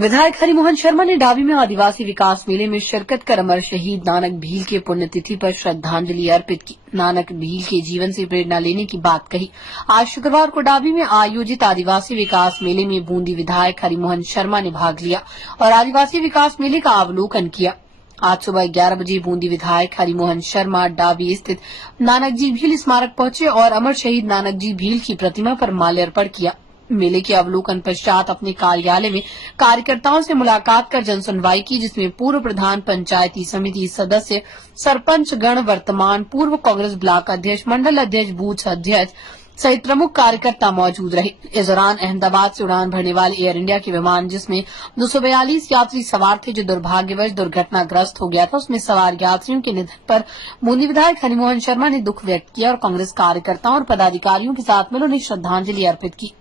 विधायक हरिमोहन शर्मा ने डाबी में आदिवासी विकास मेले में शिरकत कर अमर शहीद नानक भील के पुण्यतिथि पर श्रद्धांजलि अर्पित की। नानक भील के जीवन से प्रेरणा लेने की बात कही। आज शुक्रवार को डाबी में आयोजित आदिवासी विकास मेले में बूंदी विधायक हरिमोहन शर्मा ने भाग लिया और आदिवासी विकास मेले का अवलोकन किया। आज सुबह 11 बजे बूंदी विधायक हरिमोहन शर्मा डाबी स्थित नानक जी भील स्मारक पहुंचे और अमर शहीद नानक जी भील की प्रतिमा पर माल्यार्पण किया। मेले के अवलोकन पश्चात अपने कार्यालय में कार्यकर्ताओं से मुलाकात कर जनसुनवाई की, जिसमें पूर्व प्रधान पंचायती समिति सदस्य, सरपंच गण, वर्तमान पूर्व कांग्रेस ब्लॉक अध्यक्ष, मंडल अध्यक्ष, बूथ अध्यक्ष सहित प्रमुख कार्यकर्ता मौजूद रहे। इस दौरान अहमदाबाद से उड़ान भरने वाले एयर इंडिया के विमान जिसमें 242 यात्री सवार थे, जो दुर्भाग्यवश दुर्घटनाग्रस्त हो गया था, उसमें सवार यात्रियों के निधन पर बूंदी विधायक हरिमोहन शर्मा ने दुख व्यक्त किया और कांग्रेस कार्यकर्ताओं और पदाधिकारियों के साथ मिल उन्हें श्रद्धांजलि अर्पित की।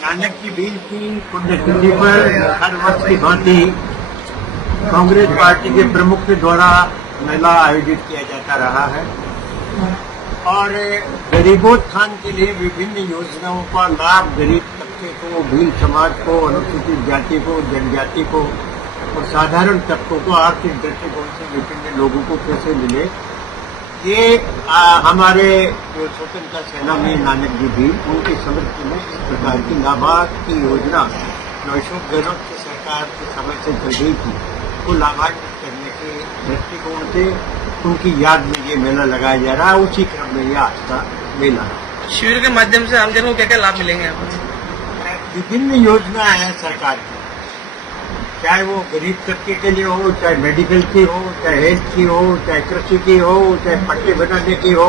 नानक जी भील की पुण्यतिथि पर हर वर्ष की भांति कांग्रेस पार्टी के प्रमुख के द्वारा मेला आयोजित किया जाता रहा है और गरीबोत्थान के लिए विभिन्न योजनाओं का लाभ गरीब तबके को, भील समाज को, अनुसूचित जाति को, जनजाति को और साधारण तबकों को आर्थिक दृष्टिकोण से विभिन्न लोगों को कैसे मिले, ये हमारे जो स्वतंत्रता सेनानी नानक जी भील, उनकी स्मृति में इस प्रकार की लाभार्थ की योजना जो अशोक गहलोत की सरकार के समय से चल रही थी, को लाभान्वित करने के दृष्टिकोण से उनकी याद में ये मेला लगाया जा रहा है। उसी क्रम में यह आज का मेला है। शिविर के माध्यम से आमजन को क्या क्या लाभ मिलेंगे? विभिन्न योजनाएं हैं सरकार की, चाहे वो गरीब तबके के लिए हो, चाहे मेडिकल की हो, चाहे हेल्थ की हो, चाहे कृषि की हो, चाहे पट्टे बनाने की हो,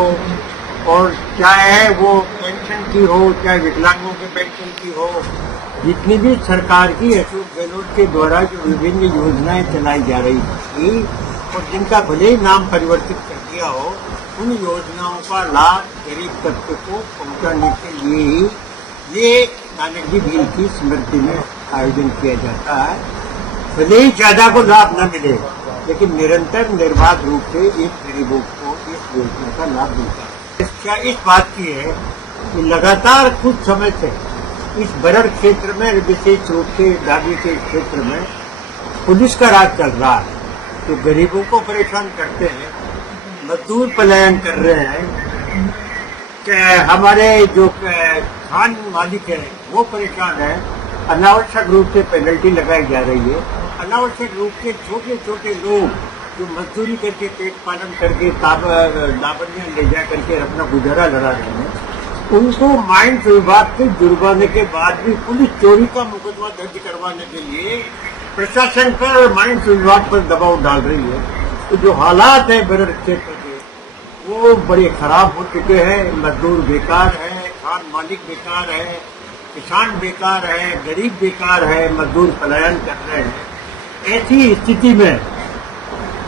और चाहे वो पेंशन की हो, चाहे विकलांगों के पेंशन की हो। जितनी भी सरकार की अशोक गहलोत के द्वारा जो विभिन्न योजनाएं चलाई जा रही थी और जिनका भले ही नाम परिवर्तित कर दिया हो, उन योजनाओं का लाभ गरीब तबके को पहुंचाने के लिए ही ये नानक जी भील की स्मृति में आयोजन किया जाता है। भले ही ज्यादा को लाभ न मिले, लेकिन निरंतर निर्बाध रूप से इस गरीबों को इस योजना का लाभ मिलता है। क्या इस बात की है कि लगातार कुछ समय से इस बरड़ क्षेत्र में, विशेष रूप से डाबी के क्षेत्र में पुलिस का राज चल रहा है, तो गरीबों को परेशान करते हैं, मजदूर पलायन कर रहे हैं, हमारे जो खान मालिक है वो परेशान है, अनावश्यक रूप से पेनल्टी लगाई जा रही है, अनावश्यक रूप से छोटे छोटे लोग जो मजदूरी करके पेट पालन करके लावण्य ले जा करके अपना गुजारा लड़ा रहे हैं, उनको माइंस विभाग के जुर्माने के बाद भी पुलिस चोरी का मुकदमा दर्ज करवाने के लिए प्रशासन पर, माइंस विभाग पर दबाव डाल रही है। तो जो हालात है बरड़ क्षेत्र के, वो बड़े खराब हो चुके हैं। मजदूर बेकार है, खान मालिक बेकार है, किसान बेकार है, गरीब बेकार है, मजदूर पलायन कर रहे हैं। ऐसी स्थिति में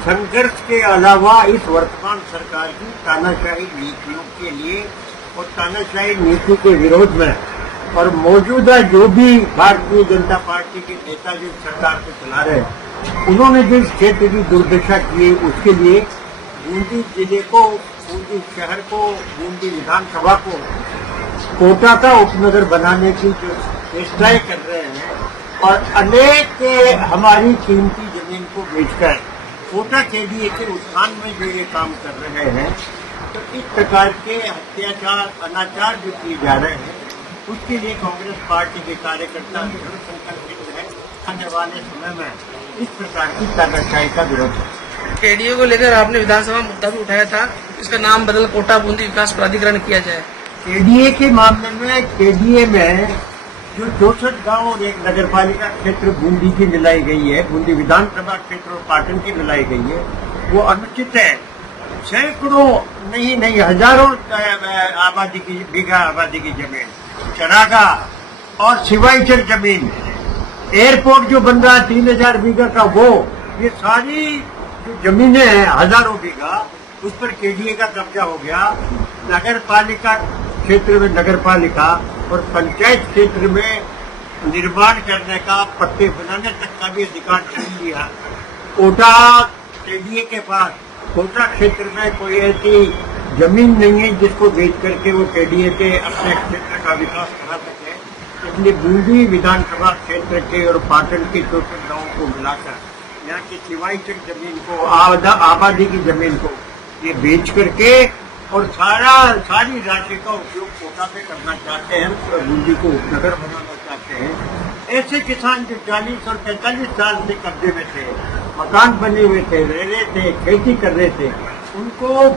संघर्ष के अलावा इस वर्तमान सरकार की तानाशाही नीतियों के लिए और तानाशाही नीति के विरोध में और मौजूदा जो भी भारतीय जनता पार्टी के नेता जो सरकार को चला रहे हैं, उन्होंने जो इस क्षेत्र की दुर्दशा की है, उसके लिए बूंदी जिले को, बूंदी शहर को, बूंदी विधानसभा को कोटा का उपनगर बनाने की जो चेष्टाएं कर रहे हैं और अनेक हमारी कीमती जमीन को बेचकर कोटा के लिए के उत्थान में जो ये काम कर रहे हैं, तो इस प्रकार के अत्याचार, अनाचार जो किए जा रहे हैं, उसके लिए कांग्रेस पार्टी के कार्यकर्ता दृढ़ संकल्पित है। आने वाले समय में इस प्रकार की तानाशाही का विरोध है। केडीए को लेकर आपने विधानसभा में मुद्दा भी उठाया था, इसका नाम बदल कोटा बूंदी विकास प्राधिकरण किया जाए। केडीए के मामले में, केडीए में जो 64 गांव और एक नगरपालिका क्षेत्र बूंदी की मिलाई गई है, बूंदी विधानसभा क्षेत्र और पाटन की मिलाई गई है, वो अनुचित है। सैकड़ों नहीं हजारों आबादी की, बीघा आबादी की जमीन, चरागाह और सिवाईचर जमीन, एयरपोर्ट जो बन रहा है 3000 बीघा का, वो ये सारी जो जमीनें हैं हजारों बीघा, उस पर केडीए का कब्जा हो गया। नगर पालिका क्षेत्र में नगरपालिका और पंचायत क्षेत्र में निर्माण करने का, पट्टे बनाने तक का भी अधिकार छीन लिया। कोटा केडीए के पास कोटा क्षेत्र में कोई ऐसी जमीन नहीं है जिसको बेच करके वो केडीए के अपने क्षेत्र का विकास करा सके। इसलिए बूंदी विधानसभा क्षेत्र के और पाटन के छोटे गांवों को मिलाकर यहाँ की सिवाई तक जमीन को आबादी की जमीन को ये बेच करके और सारी राशि का उपयोग कोटा पे करना चाहते हैं और बूंदी को उपनगर बनाना चाहते हैं। ऐसे किसान जो 40 और 45 साल से कब्जे में थे, मकान बने हुए थे, रह रहे थे, खेती कर रहे थे, उनको